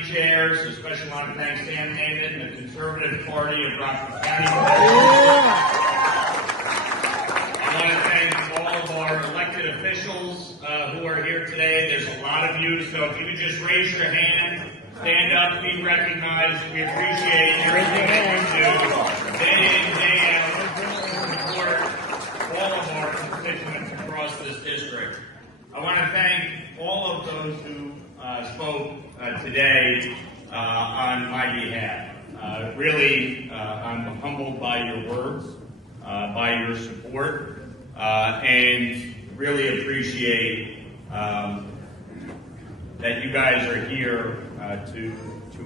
three chairs. A special want to thank Sam Haven and the Conservative Party of Rockland County. I want to thank all of our elected officials who are here today. There's a lot of you, so if you could just raise your hand, stand up, be recognized. We appreciate everything that you do, day in, day out, support all of our constituents across this district. I want to thank all of those who spoke today on my behalf. Really, I'm humbled by your words, by your support, and really appreciate that you guys are here to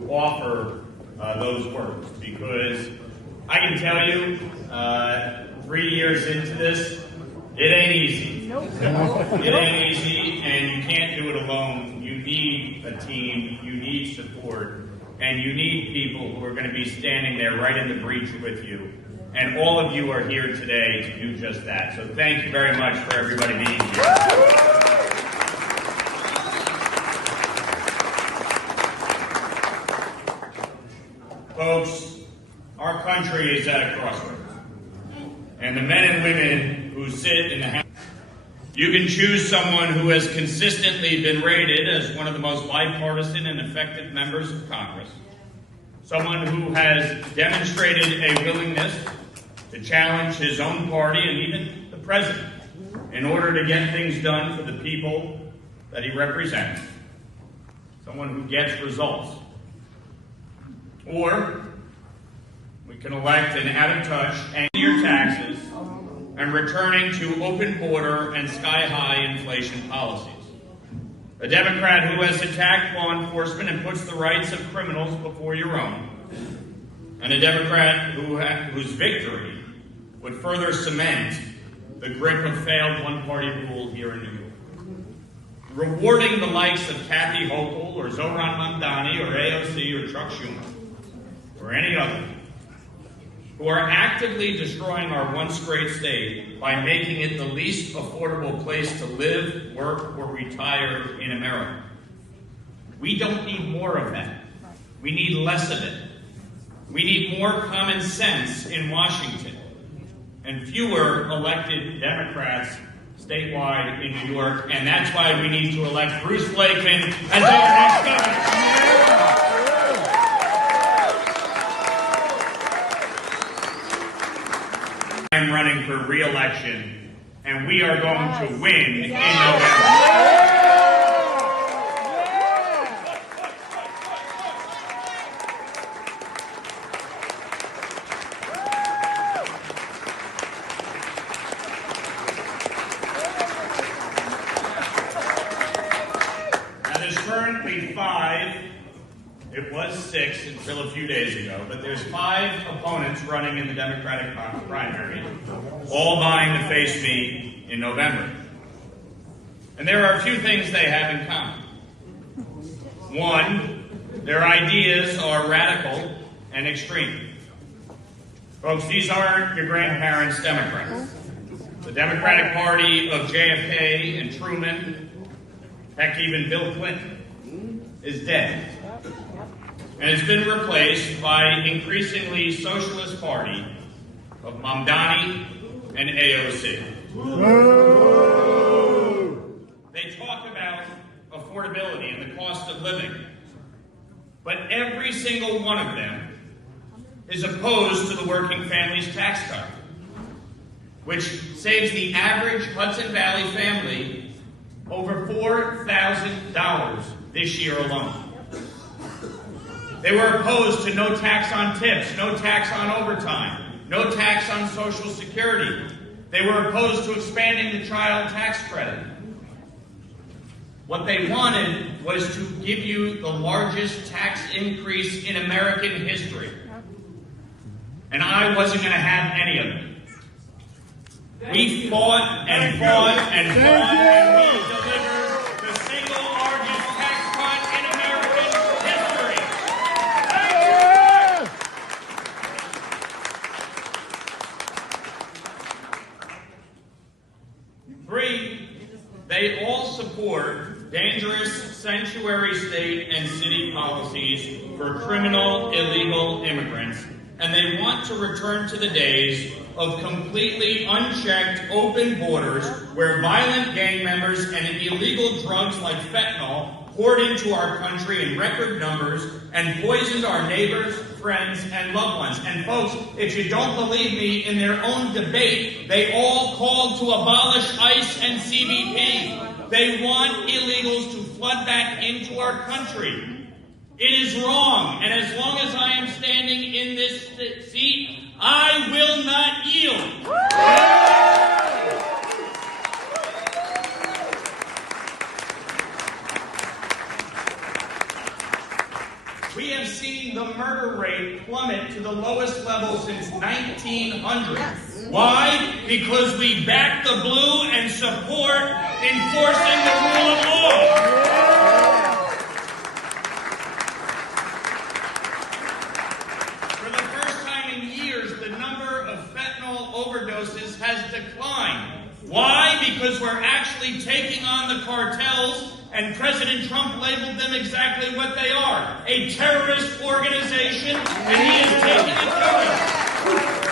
offer those words, because I can tell you, 3 years into this, it ain't easy. Nope. It ain't easy, and you can't do it alone. You need a team, you need support, and you need people who are going to be standing there right in the breach with you. And all of you are here today to do just that. So thank you very much for everybody being here. Folks, our country is at a crossroads. And the men and women who sit in the House, you can choose someone who has consistently been rated as one of the most bipartisan and effective members of Congress, someone who has demonstrated a willingness to challenge his own party and even the president in order to get things done for the people that he represents, someone who gets results. Or we can elect an out-of-touch and your taxes and returning to open border and sky-high inflation policies. A Democrat who has attacked law enforcement and puts the rights of criminals before your own. And a Democrat whose victory would further cement the grip of failed one-party rule here in New York. Rewarding the likes of Kathy Hochul or Zohran Mamdani or AOC or Chuck Schumer or any other who are actively destroying our once great state by making it the least affordable place to live, work, or retire in America. We don't need more of that. We need less of it. We need more common sense in Washington and fewer elected Democrats statewide in New York, and that's why we need to elect Bruce Blakeman as our next governor. I'm running for re-election, and we are going to win in November. Now, there's currently 5. It was 6 until a few days ago, but there's 5 opponents running in the Democratic primary, all vying to face me in November. And there are a few things they have in common. One, their ideas are radical and extreme. Folks, these aren't your grandparents' Democrats. The Democratic Party of JFK and Truman, heck, even Bill Clinton, is dead. And it's been replaced by increasingly socialist party of Mamdani and AOC. They talk about affordability and the cost of living, but every single one of them is opposed to the working family's tax cut, which saves the average Hudson Valley family over $4,000 this year alone. They were opposed to no tax on tips, no tax on overtime, no tax on Social Security. They were opposed to expanding the child tax credit. What they wanted was to give you the largest tax increase in American history. And I wasn't going to have any of it. We fought and fought and fought, and we delivered the single largest tax cut in American history. 3, they all support dangerous sanctuary state and city policies for criminal, illegal immigrants, and they want to return to the days of completely unchecked open borders where violent gang members and illegal drugs like fentanyl poured into our country in record numbers and poisoned our neighbors, friends, and loved ones. And folks, if you don't believe me, in their own debate, they all called to abolish ICE and CBP. They want illegals to flood back into our country. It is wrong, and as long as I am standing in this seat, I will not yield. We have seen the murder rate plummet to the lowest level since 1900. Yes. Why? Because we back the blue and support enforcing the rule of law. For the first time in years, the number of fentanyl overdoses has declined. Why? Because we're actually taking on the cartels, and President Trump labeled them exactly what they are, a terrorist organization, and he is taking it to us.